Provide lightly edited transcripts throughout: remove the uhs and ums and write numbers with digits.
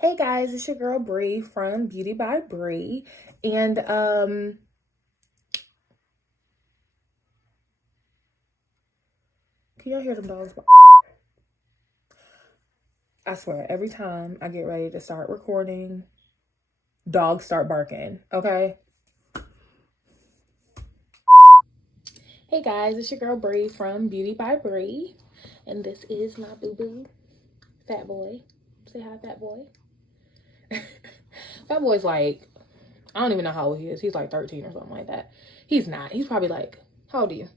Hey guys, it's your girl Bree from Beauty by Bree. And can y'all hear them dogs? I swear, every time I get ready to start recording, dogs start barking, okay? Hey guys, it's your girl Bree from Beauty by Bree. And this is my boo-boo, Fat Boy. Say hi, Fat Boy. Fat Boy's like, I don't even know how old he is. He's like 13 or something like that. He's not. He's probably like, how old are you?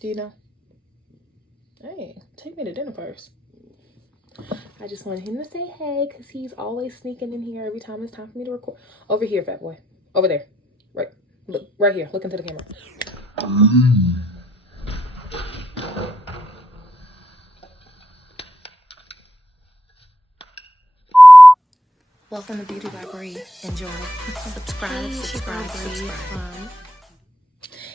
Do you know? Hey, take me to dinner first. I just wanted him to say hey because he's always sneaking in here every time it's time for me to record. Over here, Fat Boy. Over there. Right. Look, right here. Look into the camera. Welcome to Beauty by Bree. Enjoy. Subscribe.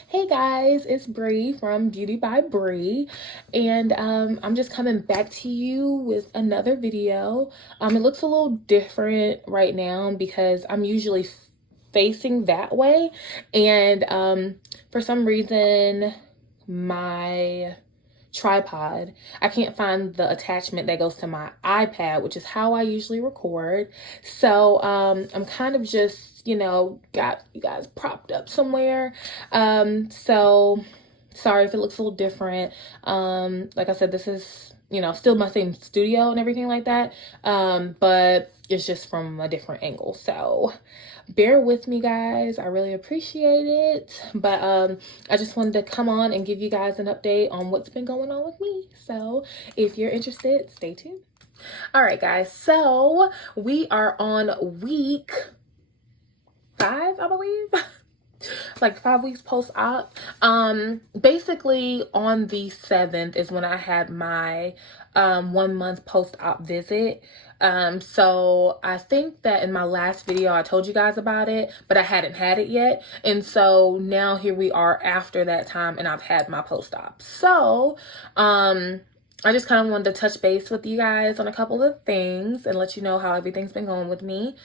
Hey guys, it's Bree from Beauty by Bree, and I'm just coming back to you with another video. It looks a little different right now because I'm usually facing that way, and for some reason my tripod, I can't find the attachment that goes to my iPad, which is how I usually record. So I'm kind of just, got you guys propped up somewhere. So sorry if it looks a little different. Like I said, this is, still my same studio and everything like that. But it's just from a different angle. So bear with me, guys. I really appreciate it. But I just wanted to come on and give you guys an update on what's been going on with me. So if you're interested, stay tuned. All right, guys. So we are on week 5, I believe. Like 5 weeks post-op. Basically on the 7th is when I had my 1 month post-op visit. So I think that in my last video I told you guys about it, but I hadn't had it yet. And so now here we are after that time and I've had my post-op. So I just kind of wanted to touch base with you guys on a couple of things and let you know how everything's been going with me.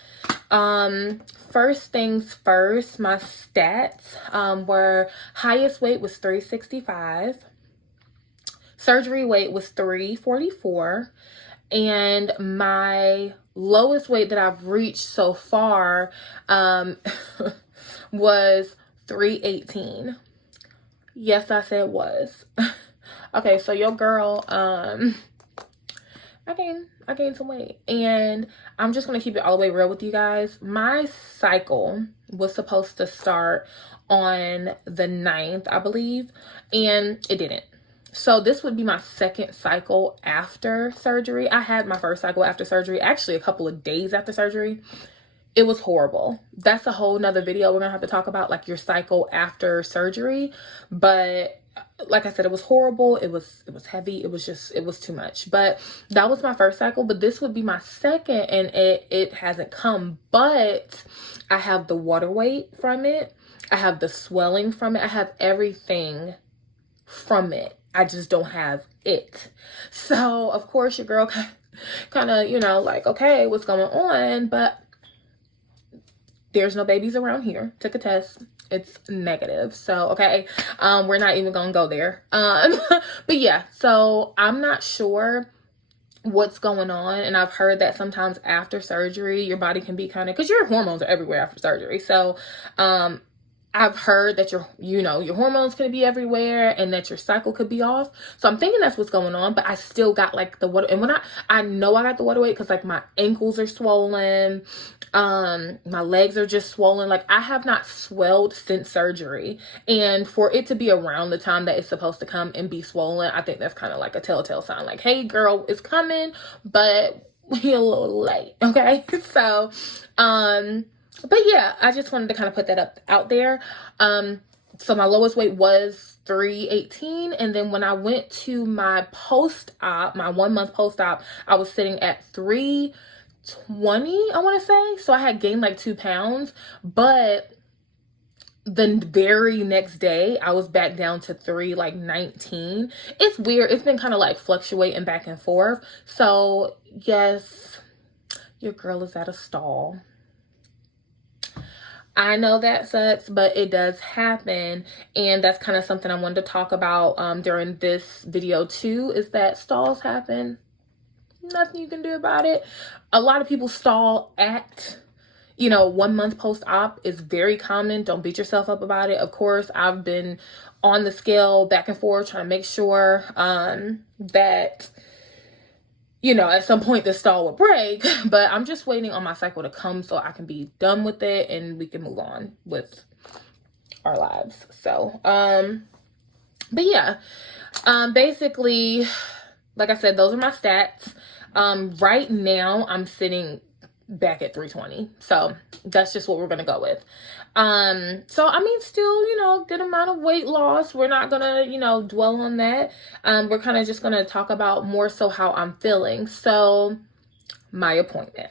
First things first, my stats were highest weight was 365, surgery weight was 344, and my lowest weight that I've reached so far was 318. Yes, I said was. Okay, so your girl, I gained some weight, and I'm just gonna keep it all the way real with you guys. My cycle was supposed to start on the 9th, I believe, and it didn't. So this would be my second cycle after surgery. I had my first cycle after surgery, actually a couple of days after surgery. It was horrible. That's a whole nother video we're gonna have to talk about, like your cycle after surgery. But like I said, it was horrible. It was heavy. It was too much. But that was my first cycle. But this would be my second, and it hasn't come. But I have the water weight from it. I have the swelling from it. I have everything from it. I just don't have it. So of course your girl kind of, like, okay, what's going on? But there's no babies around here. Took a test. It's negative. So, okay, we're not even gonna go there. But yeah, so I'm not sure what's going on, and I've heard that sometimes after surgery your body can be kind of, because your hormones are everywhere after surgery. So I've heard that your hormones can be everywhere and that your cycle could be off. So I'm thinking that's what's going on, but I still got like the water. And when I know I got the water weight because like my ankles are swollen. My legs are just swollen. Like I have not swelled since surgery. And for it to be around the time that it's supposed to come and be swollen, I think that's kind of like a telltale sign. Like, hey girl, it's coming, but we're a little late. Okay. So, but yeah, I just wanted to kind of put that out there. So my lowest weight was 318. And then when I went to my post-op, my 1 month post-op, I was sitting at 320, I want to say. So I had gained like 2 pounds, but the very next day I was back down to 319. It's weird. It's been kind of like fluctuating back and forth. So yes, your girl is at a stall. I know that sucks, but it does happen. And that's kind of something I wanted to talk about during this video too, is that stalls happen. Nothing you can do about it. A lot of people stall at, 1 month post-op is very common. Don't beat yourself up about it. Of course, I've been on the scale back and forth trying to make sure that at some point the stall will break, but I'm just waiting on my cycle to come so I can be done with it and we can move on with our lives. So, but yeah, basically, like I said, those are my stats. Right now I'm sitting back at 320. So that's just what we're going to go with. So I mean, still, good amount of weight loss. We're not gonna, dwell on that. We're kind of just gonna talk about more so how I'm feeling. So my appointment.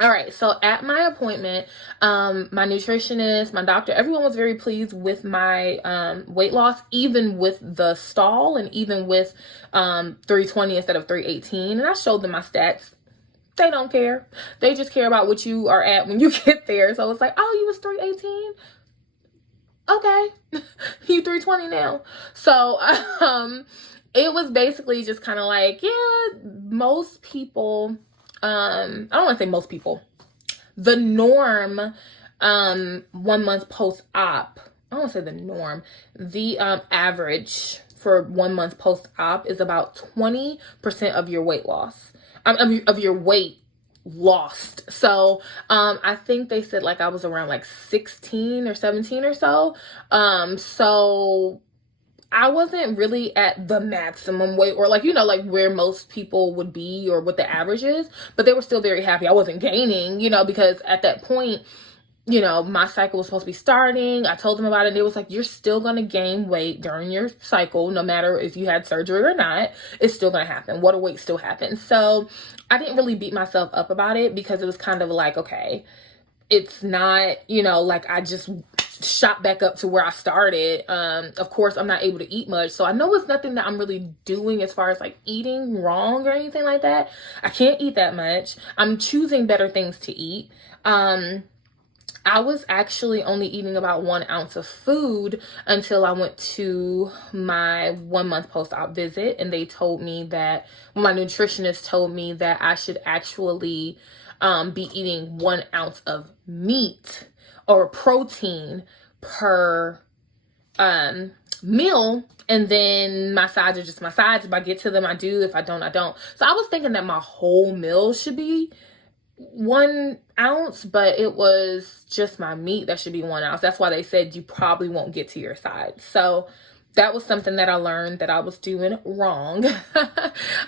All right, so at my appointment, my nutritionist, my doctor, everyone was very pleased with my weight loss, even with the stall and even with 320 instead of 318. And I showed them my stats. They don't care. They just care about what you are at when you get there. So it's like, oh, you was 318? Okay. You 320 now. So it was basically just kind of like, yeah, most people, I don't want to say most people. The norm 1 month post-op, I don't want to say the norm. The average for 1 month post-op is about 20% of your weight loss. Of your weight lost. So I think they said like I was around like 16 or 17 or so. So I wasn't really at the maximum weight or like where most people would be or what the average is, but they were still very happy. I wasn't gaining, because at that point, my cycle was supposed to be starting. I told them about it. And it was like, you're still going to gain weight during your cycle, no matter if you had surgery or not. It's still going to happen. Water weight still happens. So I didn't really beat myself up about it because it was kind of like, okay, it's not, like I just shot back up to where I started. Of course, I'm not able to eat much. So I know it's nothing that I'm really doing as far as like eating wrong or anything like that. I can't eat that much. I'm choosing better things to eat. I was actually only eating about 1 ounce of food until I went to my 1 month post-op visit. And they told me that, my nutritionist told me that I should actually be eating 1 ounce of meat or protein per meal. And then my sides are just my sides. If I get to them, I do. If I don't, I don't. So I was thinking that my whole meal should be 1 ounce, but it was just my meat that should be 1 ounce. That's why they said you probably won't get to your sides. So that was something that I learned that I was doing wrong.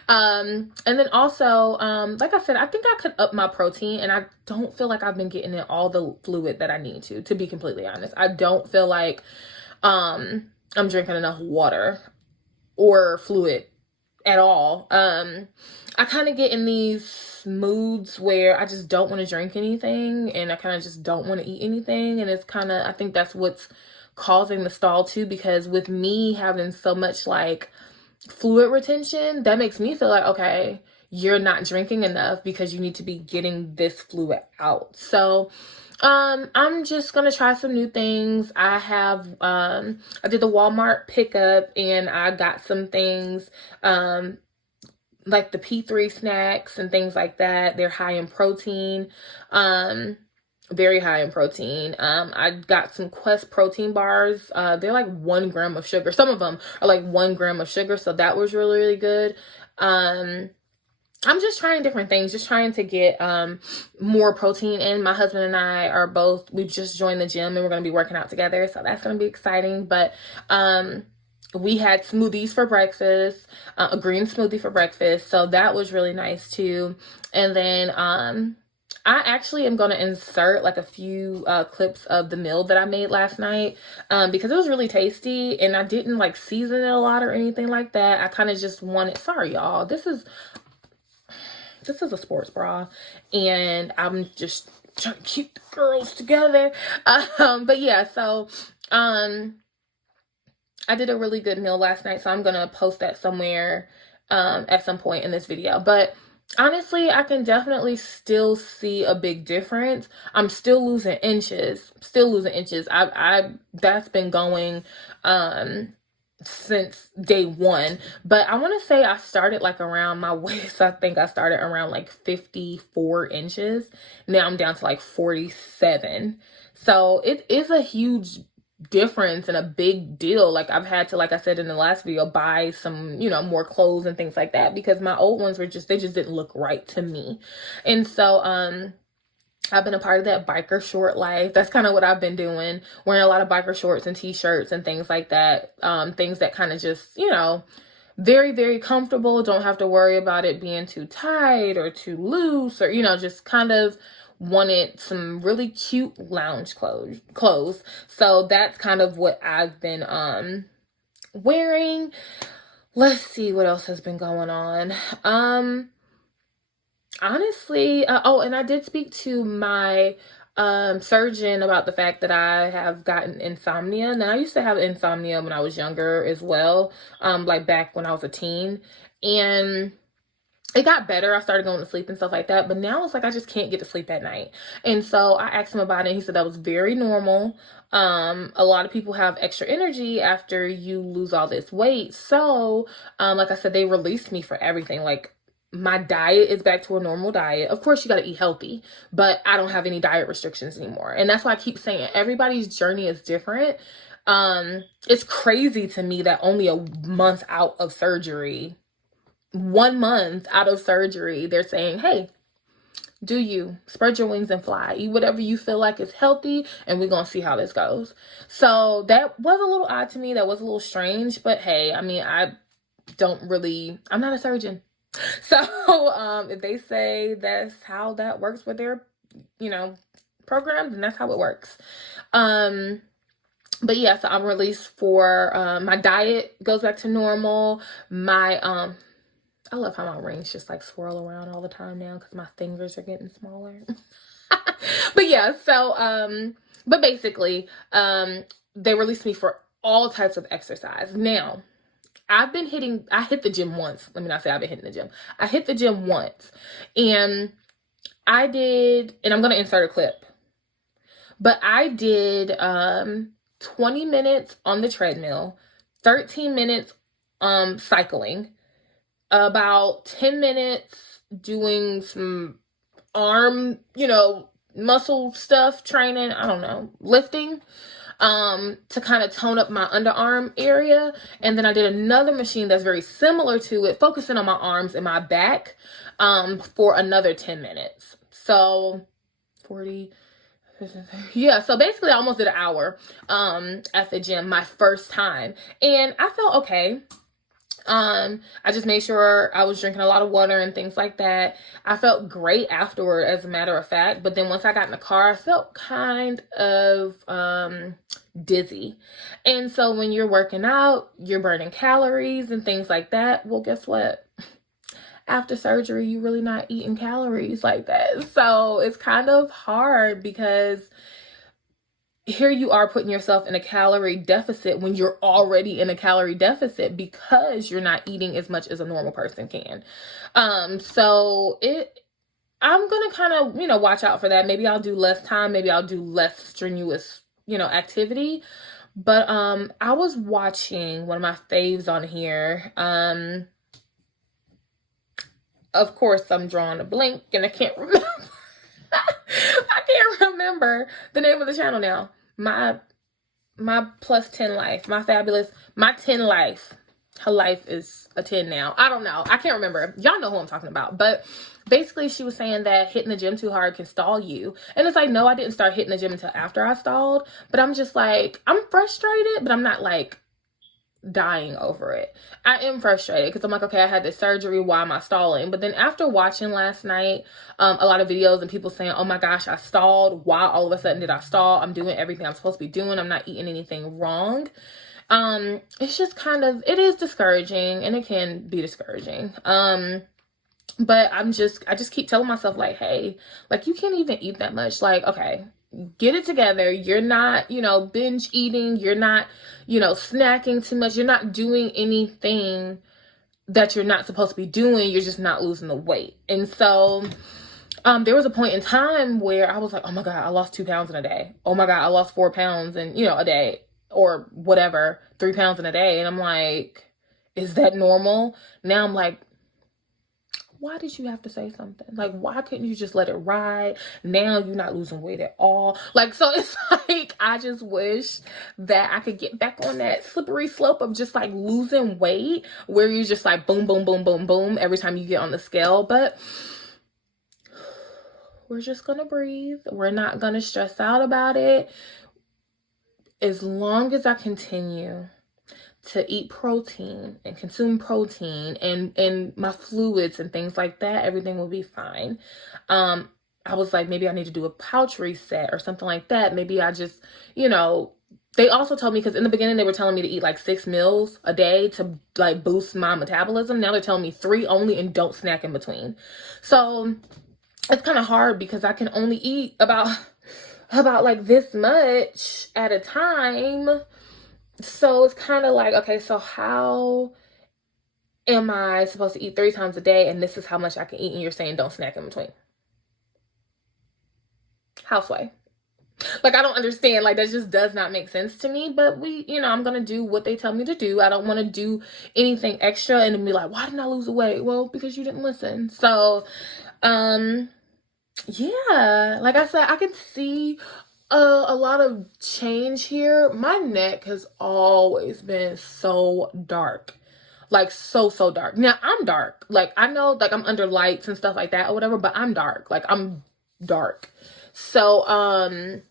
And then also, like I said, I think I could up my protein, and I don't feel like I've been getting in all the fluid that I need to be completely honest. I don't feel like I'm drinking enough water or fluid at all. I kind of get in these moods where I just don't want to drink anything, and I kind of just don't want to eat anything. And it's kind of, I think that's what's causing the stall too, because with me having so much like fluid retention, that makes me feel like, okay, you're not drinking enough because you need to be getting this fluid out. So I'm just gonna try some new things. I have I did the Walmart pickup and I got some things like the P3 snacks and things like that. They're high in protein, very high in protein. I got some Quest protein bars. They're like 1 gram of sugar. Some of them are like 1 gram of sugar, so that was really, really good. I'm just trying different things, just trying to get more protein in. My husband and I are both, we've just joined the gym and we're going to be working out together. So that's going to be exciting. But we had smoothies for breakfast, a green smoothie for breakfast. So that was really nice too. And then I actually am going to insert like a few clips of the meal that I made last night because it was really tasty and I didn't like season it a lot or anything like that. I kind of just wanted, sorry y'all, this is a sports bra and I'm just trying to keep the girls together. But yeah, so I did a really good meal last night, so I'm gonna post that somewhere at some point in this video. But Honestly, I can definitely still see a big difference. I'm still losing inches. Still losing inches. I that's been going um since day one. But I want to say I started like around my waist. I think I started around like 54 inches. Now I'm down to like 47. So it is a huge difference and a big deal. Like I've had to, like I said in the last video, buy some, more clothes and things like that because my old ones were they just didn't look right to me. And so I've been a part of that biker short life. That's kind of what I've been doing, wearing a lot of biker shorts and t-shirts and things like that. Things that kind of just, very, very comfortable. Don't have to worry about it being too tight or too loose, or, just kind of wanted some really cute lounge clothes. So that's kind of what I've been wearing. Let's see what else has been going on. Honestly, and I did speak to my surgeon about the fact that I have gotten insomnia. Now, I used to have insomnia when I was younger as well, like back when I was a teen, and it got better. I started going to sleep and stuff like that, but now it's like I just can't get to sleep at night. And so I asked him about it, and he said that was very normal. A lot of people have extra energy after you lose all this weight. So, like I said, they released me for everything. Like, my diet is back to a normal diet. Of course, you got to eat healthy, but I don't have any diet restrictions anymore. And that's why I keep saying everybody's journey is different. It's crazy to me that only a month out of surgery, 1 month out of surgery, they're saying, hey, do you spread your wings and fly, eat whatever you feel like is healthy, and we're gonna see how this goes. So that was a little odd to me. That was a little strange, but hey, I mean, I'm not a surgeon. So if they say that's how that works with their program, then that's how it works. But yeah, so I'm released for my diet goes back to normal. My I love how my rings just like swirl around all the time now because my fingers are getting smaller. But yeah, so but basically, they released me for all types of exercise. Now, I hit the gym once. Let me not say I've been hitting the gym. I hit the gym once, and and I'm gonna insert a clip, but I did 20 minutes on the treadmill, 13 minutes cycling, about 10 minutes doing some arm, muscle stuff, training, I don't know, lifting, to kind of tone up my underarm area. And then I did another machine that's very similar to it, focusing on my arms and my back, for another 10 minutes. So 40, yeah, so basically I almost did an hour at the gym my first time. And I felt okay. I just made sure I was drinking a lot of water and things like that. I felt great afterward, as a matter of fact. But then once I got in the car, I felt kind of dizzy. And so when you're working out, you're burning calories and things like that. Well, guess what? After surgery, you're really not eating calories like that. So it's kind of hard because here you are putting yourself in a calorie deficit when you're already in a calorie deficit because you're not eating as much as a normal person can. So I'm going to kind of, watch out for that. Maybe I'll do less time. Maybe I'll do less strenuous, activity. But I was watching one of my faves on here. Of course, I'm drawing a blank and I can't remember. I can't remember the name of the channel now. My plus 10 life, my 10 life. Her life is a 10 now. I don't know. I can't remember. Y'all know who I'm talking about. But basically she was saying that hitting the gym too hard can stall you. And it's like, no, I didn't start hitting the gym until after I stalled. But I'm just like, I'm frustrated, but I'm not like dying over it. I am frustrated because I'm like, okay, I had this surgery, why am I stalling? But then after watching last night a lot of videos and people saying, oh my gosh, I stalled, why all of a sudden did I stall? I'm doing everything I'm supposed to be doing, I'm not eating anything wrong. It's just it is discouraging, and it can be discouraging. But I just keep telling myself like, hey, like, you can't even eat that much. Like, okay, get it together. You're not, binge eating. You're not, snacking too much. You're not doing anything that you're not supposed to be doing. You're just not losing the weight. And so there was a point in time where I was like, oh my God, I lost 2 pounds in a day. Oh my God, I lost 4 pounds in, a day, or whatever, 3 pounds in a day. And I'm like, is that normal? Now I'm like, why did you have to say something? Like, why couldn't you just let it ride? Now you're not losing weight at all. Like, so it's like, I just wish that I could get back on that slippery slope of just like losing weight, where you just like boom, boom, boom, boom, boom every time you get on the scale. But we're just gonna breathe. We're not gonna stress out about it. As long as I continue to eat protein and consume protein and my fluids and things like that, everything will be fine. I was like, maybe I need to do a pouch reset or something like that. Maybe I just, they also told me, because in the beginning they were telling me to eat like 6 meals a day to like boost my metabolism. Now they're telling me 3 only and don't snack in between. So it's kind of hard because I can only eat about like this much at a time. So it's kind of like, okay, so how am I supposed to eat 3 times a day and this is how much I can eat and you're saying don't snack in between? Houseway. Like, I don't understand. Like, that just does not make sense to me. But I'm going to do what they tell me to do. I don't want to do anything extra and then be like, why didn't I lose the weight? Well, because you didn't listen. So, yeah, like I said, I can see a lot of change here. My neck has always been so dark. Like, so dark. Now, I'm dark. Like, I know, like, I'm under lights and stuff like that or whatever, but I'm dark. Like, I'm dark. So,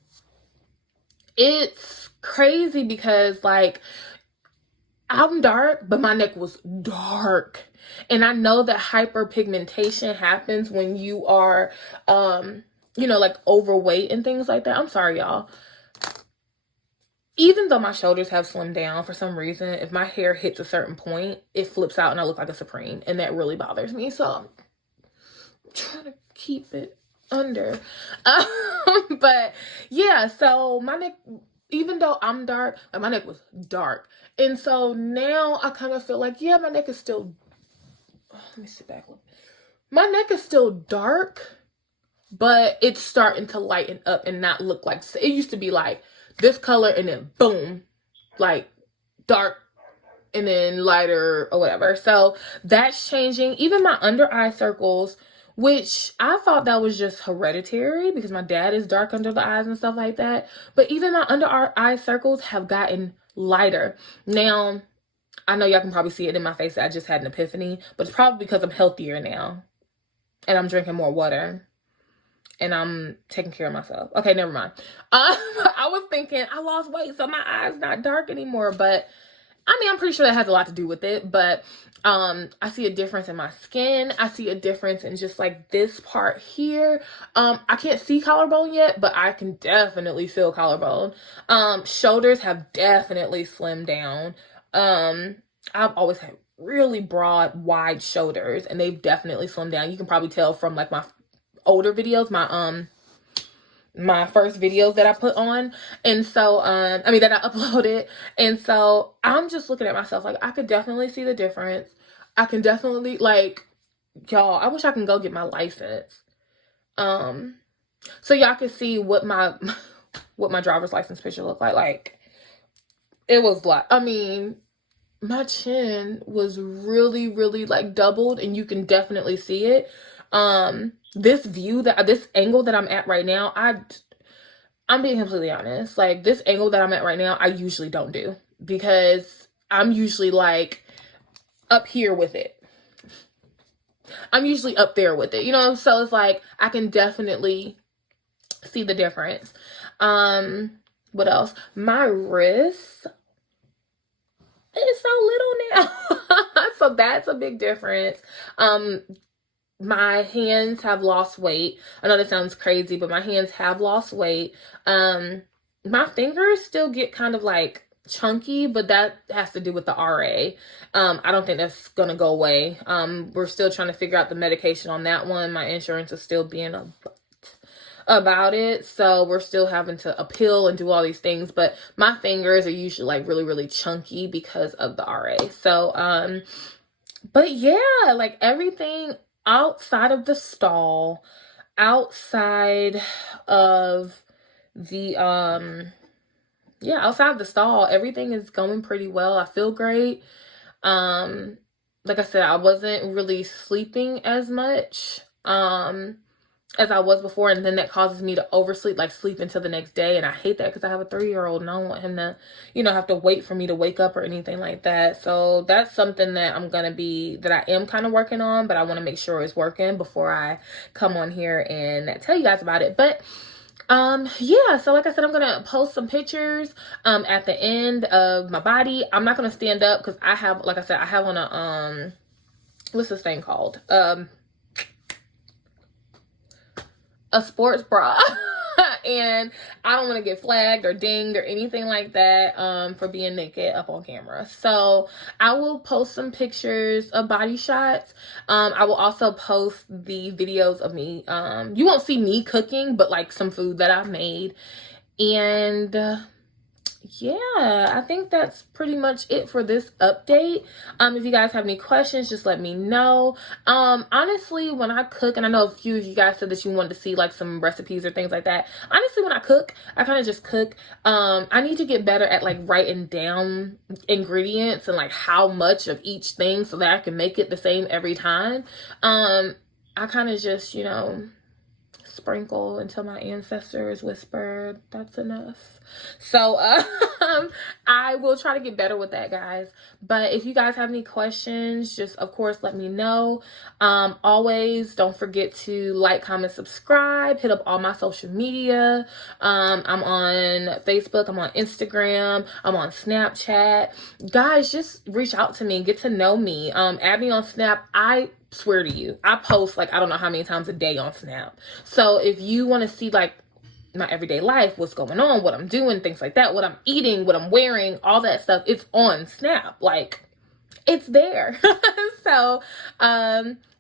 it's crazy because, like, I'm dark, but my neck was dark. And I know that hyperpigmentation happens when you are, like overweight and things like that. I'm sorry, y'all. Even though my shoulders have slimmed down, for some reason, if my hair hits a certain point, it flips out and I look like a Supreme. And that really bothers me. So I'm trying to keep it under. But yeah, so my neck, even though I'm dark, like my neck was dark. And so now I kind of feel like, yeah, my neck is still, let me sit back. My neck is still dark, but it's starting to lighten up and not look like, it used to be like this color and then boom, like dark and then lighter or whatever. So that's changing. Even my under eye circles, which I thought that was just hereditary because my dad is dark under the eyes and stuff like that. But even my under eye circles have gotten lighter. Now, I know y'all can probably see it in my face that I just had an epiphany, but it's probably because I'm healthier now and I'm drinking more water and I'm taking care of myself. Okay, never mind. I was thinking I lost weight, so my eyes not dark anymore, but I mean, I'm pretty sure that has a lot to do with it, but I see a difference in my skin. I see a difference in just like this part here. I can't see collarbone yet, but I can definitely feel collarbone. Shoulders have definitely slimmed down. I've always had really broad, wide shoulders, and they've definitely slimmed down. You can probably tell from like my older videos, my first videos that I put on. And so, that I uploaded. And so I'm just looking at myself like, I could definitely see the difference. I can definitely, like, y'all, I wish I can go get my license. So y'all can see what my driver's license picture looked like. Like, it was like, my chin was really, really like doubled, and you can definitely see it. This angle that I'm at right now, I'm being completely honest. Like, this angle that I'm at right now, I usually don't do because I'm usually like up here with it. I'm usually up there with it, So it's like, I can definitely see the difference. What else? My wrist is so little now. So that's a big difference. My hands have lost weight. I know that sounds crazy, but my hands have lost weight. My fingers still get kind of like chunky, but that has to do with the RA. I don't think that's gonna go away. We're still trying to figure out the medication on that one. My insurance is still being a butt about it, so we're still having to appeal and do all these things, but my fingers are usually like really, really chunky because of the RA. So But yeah, like everything outside of the stall, outside of the yeah, outside of the stall, everything is going pretty well. I feel great. Um, like I said, I wasn't really sleeping as much as I was before, and then that causes me to oversleep, like sleep until the next day. And I hate that because I have a 3-year-old and I don't want him to, have to wait for me to wake up or anything like that. So that's something that I am kind of working on, but I want to make sure it's working before I come on here and tell you guys about it. But yeah, so like I said, I'm gonna post some pictures at the end of my body. I'm not gonna stand up because I have, like I said, I have on a what's this thing called? A sports bra. And I don't want to get flagged or dinged or anything like that for being naked up on camera. So I will post some pictures of body shots. I will also post the videos of me. You won't see me cooking, but like some food that I've made. And yeah, I think that's pretty much it for this update. If you guys have any questions, just let me know. Honestly, when I cook, and I know a few of you guys said that you wanted to see like some recipes or things like that. Honestly, when I cook, I kind of just cook. I need to get better at like writing down ingredients and like how much of each thing so that I can make it the same every time. I kind of just, sprinkle until my ancestors whispered that's enough. So I will try to get better with that, guys. But if you guys have any questions, just of course let me know. Always don't forget to like, comment, subscribe, hit up all my social media. I'm on Facebook, I'm on Instagram, I'm on Snapchat. Guys, just reach out to me, get to know me. Add me on Snap. I swear to you, I post like I don't know how many times a day on Snap. So if you want to see like my everyday life, what's going on, what I'm doing, things like that, what I'm eating, what I'm wearing, all that stuff, it's on Snap. Like, it's there. So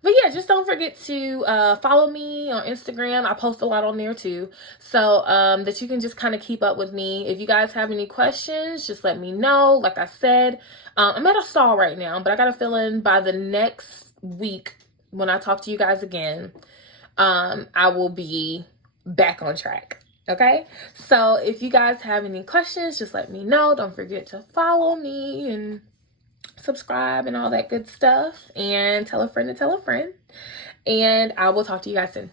but yeah, just don't forget to follow me on Instagram. I post a lot on there too, so that you can just kind of keep up with me. If you guys have any questions, just let me know. Like I said, I'm at a stall right now, but I got a feeling by the next week when I talk to you guys again, I will be back on track. Okay, so if you guys have any questions, just let me know. Don't forget to follow me and subscribe and all that good stuff, and tell a friend to tell a friend, and I will talk to you guys soon.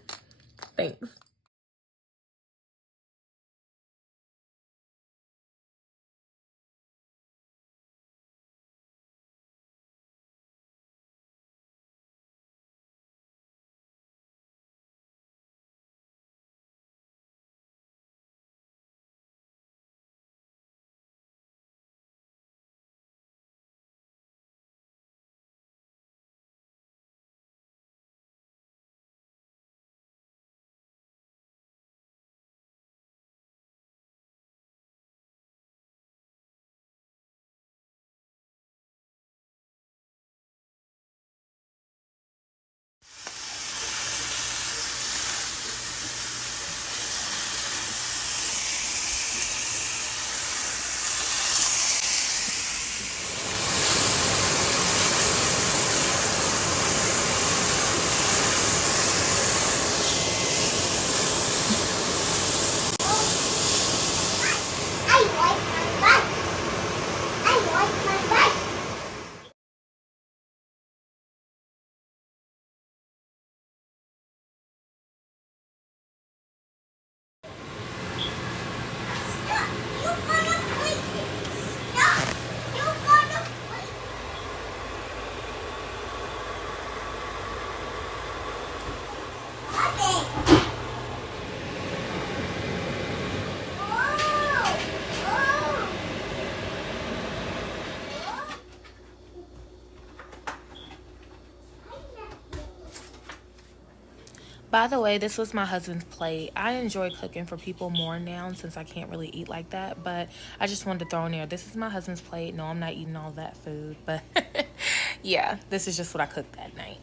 Thanks. By the way, this was my husband's plate. I enjoy cooking for people more now since I can't really eat like that, but I just wanted to throw in there. This is my husband's plate. No, I'm not eating all that food, but yeah, this is just what I cooked that night.